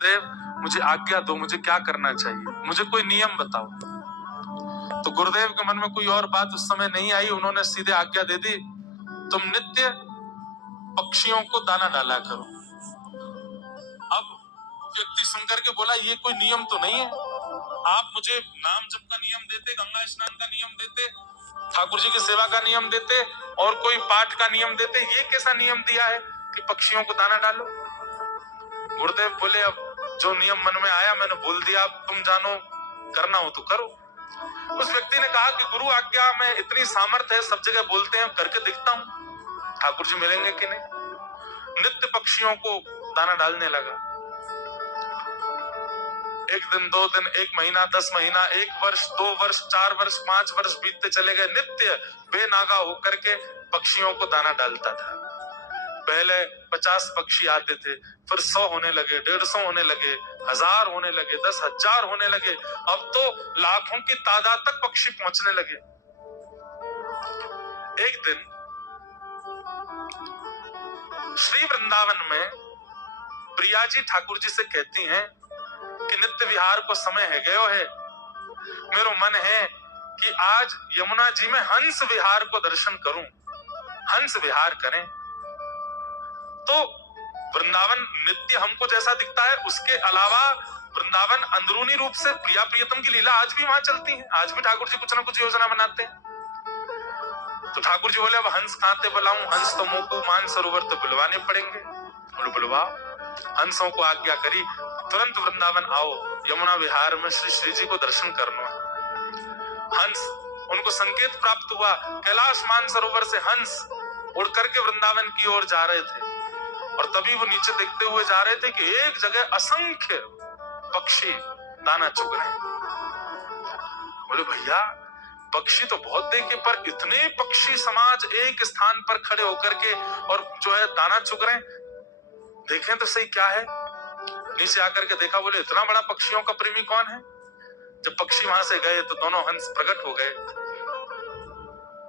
देव मुझे आज्ञा दो, मुझे क्या करना चाहिए, मुझे कोई नियम बताओ। तो गुरुदेव के मन में कोई और बात उस समय नहीं आई, उन्होंने सीधे आज्ञा दे दी, तुम नित्य पक्षियों को दाना डाला करो। अब व्यक्ति सुनकर के बोला ये कोई नियम तो नहीं है, आप मुझे नाम जप का नियम देते, गंगा स्नान का नियम देते, ठाकुर जी की सेवा का नियम देते और कोई पाठ का नियम देते, ये कैसा नियम दिया है कि पक्षियों को दाना डालो। गुरुदेव बोले अब जो नियम मन में आया मैंने बोल दिया, अब तुम जानो, करना हो तो करो। उस व्यक्ति ने कहा कि गुरु आज्ञा में इतनी सामर्थ्य है, सब जगह बोलते हैं, करके दिखता हूं, ठाकुर जी मिलेंगे कि नहीं। नित्य पक्षियों को दाना डालने लगा। 1 दिन 2 दिन 1 महीना 10 महीना 1 वर्ष 2 वर्ष 4 वर्ष 5 वर्ष बीतते चले गए। नित्य बेनागा होकर के पक्षियों को दाना डालता था। पहले 50 पक्षी आते थे, फिर 100 होने लगे, 150 होने लगे, 1000 होने लगे, 10,000 होने लगे, अब तो लाखों की तादाद तक पक्षी पहुंचने लगे। एक दिन श्री वृंदावन में प्रिया जी ठाकुर जी से कहती हैं कि नित्य विहार को समय है गयो है, मेरो मन है कि आज यमुना जी में हंस विहार को दर्शन करूं, हंस विहार करें। तो वृंदावन नित्य हमको जैसा दिखता है, उसके अलावा वृंदावन अंदरूनी रूप से प्रिया प्रियतम की लीला आज भी वहां चलती है। आज भी ठाकुर जी कुछ ना कुछ योजना बनाते हैं। तो ठाकुर जी बोले अब हंस कहां से बुलाऊं, हंस तो मुंह को मान सरोवर तो बुलवाने पड़ेंगे। बोले बुलवाओ। हंसों को आज्ञा करी, तुरंत वृंदावन आओ, यमुना विहार में श्री श्री जी को दर्शन करना। हंस उनको संकेत प्राप्त हुआ, कैलाश मान सरोवर से हंस उड़ करके वृंदावन की ओर जा रहे थे और तभी वो नीचे देखते हुए जा रहे थे कि एक जगह असंख्य पक्षी दाना चुग रहे हैं। बोले भैया पक्षी तो बहुत देखे, पर इतने पक्षी समाज एक स्थान पर खड़े होकर के और जो है दाना चुग रहे हैं, देखें तो सही क्या है। नीचे आकर के देखा, बोले इतना बड़ा पक्षियों का प्रेमी कौन है। जब पक्षी वहां से गए तो दोनों हंस प्रकट हो गए।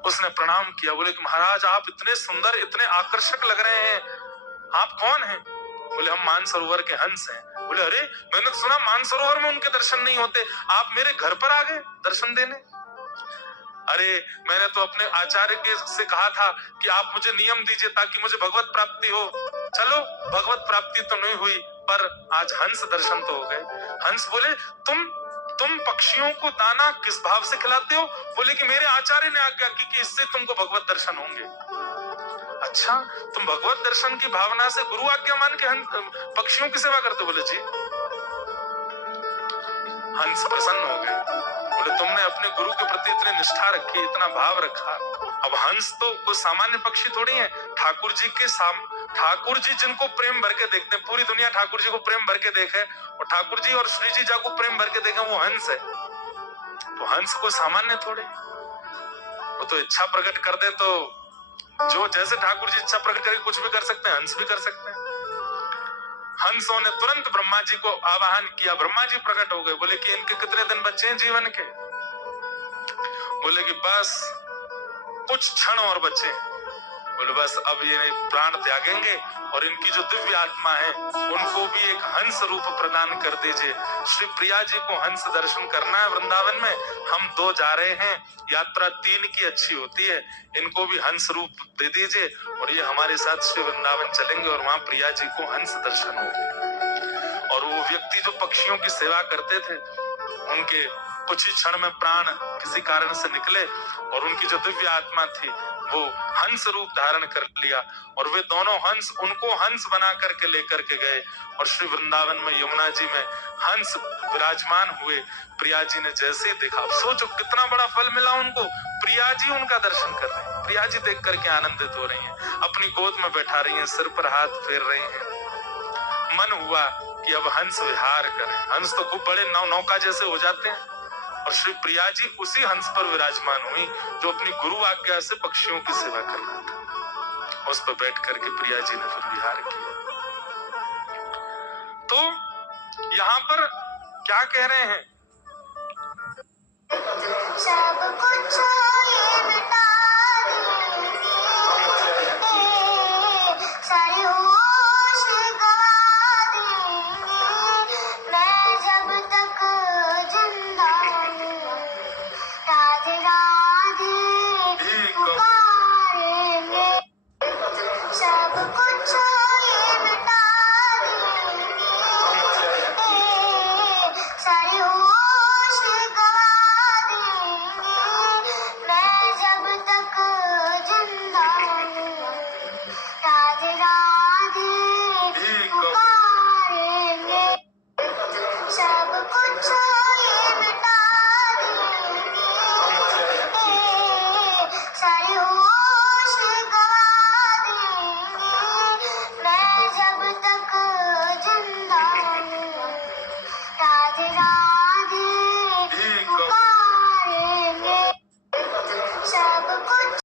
उसने प्रणाम किया, बोले कि महाराज आप इतने सुंदर इतने आकर्षक लग रहे हैं, आप कौन हैं। बोले हम मानसरोवर के हंस हैं। बोले अरे मैंने तो सुना मानसरोवर में उनके दर्शन नहीं होते, आप मेरे घर पर आ गए दर्शन देने। अरे मैंने तो अपने आचार्य के से कहा था कि आप मुझे नियम दीजिए ताकि मुझे भगवत प्राप्ति हो। चलो भगवत प्राप्ति तो नहीं हुई, पर आज हंस दर्शन तो हो गए। हंस बोले तुम पक्षियों को दाना किस भाव से खिलाते हो। बोले कि मेरे आचार्य ने आज्ञा की कि इससे तुमको भगवत दर्शन होंगे। अच्छा तुम भगवत दर्शन की भावना से गुरु आज्ञा मान के पक्षियों की सेवा करते। बोले जी। हंस प्रसन्न हो गए। बोले तुमने अपने गुरु के प्रति इतनी निष्ठा रखी, इतना भाव रखा। अब हंस तो कोई सामान्य पक्षी थोड़ी है, ठाकुर जी जिनको प्रेम भर के देखते हैं, पूरी दुनिया ठाकुर जी को प्रेम भर के देखे और ठाकुर जी और श्री जी को प्रेम भर के देखे, वो हंस है। तो हंस को सामान्य थोड़े, वो तो इच्छा प्रकट कर दे तो जो जैसे ठाकुर जी इच्छा प्रकट करके कुछ भी कर सकते हैं, हंस भी कर सकते हैं। हंसों ने तुरंत ब्रह्मा जी को आवाहन किया, ब्रह्मा जी प्रकट हो गए। बोले कि इनके कितने दिन बचे हैं जीवन के। बोले कि बस कुछ क्षण और बचे। बोले बस अब ये प्राण त्यागेंगे और इनकी जो दिव्य आत्मा है उनको भी एक हंस रूप प्रदान कर दीजिए। श्री प्रिया जी को हंस दर्शन करना है वृंदावन में, हम 2 जा रहे हैं, यात्रा 3 की अच्छी होती है, इनको भी हंस रूप दे दीजिए और ये हमारे साथ श्री वृंदावन चलेंगे और वहां प्रिया जी को हंस दर्शन होंगे। और वो व्यक्ति जो पक्षियों की सेवा करते थे, उनके कुछ ही क्षण में प्राण किसी कारण से निकले और उनकी जो दिव्य आत्मा थी वो हंस रूप धारण कर लिया और वे दोनों हंस उनको हंस बना करके लेकर के गए और श्री वृंदावन में यमुना जी में हंस विराजमान हुए। प्रिया जी ने जैसे ही देखा, सोचो कितना बड़ा फल मिला उनको, प्रिया जी उनका दर्शन कर रहे हैं, प्रिया जी देख करके आनंदित हो रही हैं, अपनी गोद में बैठा रही हैं, सिर पर हाथ फेर रही हैं। मन हुआ कि अब हंस विहार करें। हंस तो खूब बड़े नौका जैसे हो जाते हैं और श्री प्रिया जी उसी हंस पर विराजमान हुई जो अपनी गुरु आज्ञा से पक्षियों की सेवा कर रहा था। उस पर बैठ करके प्रिया जी ने फिर विहार किया। तो यहाँ पर क्या कह रहे हैं, सब कुछ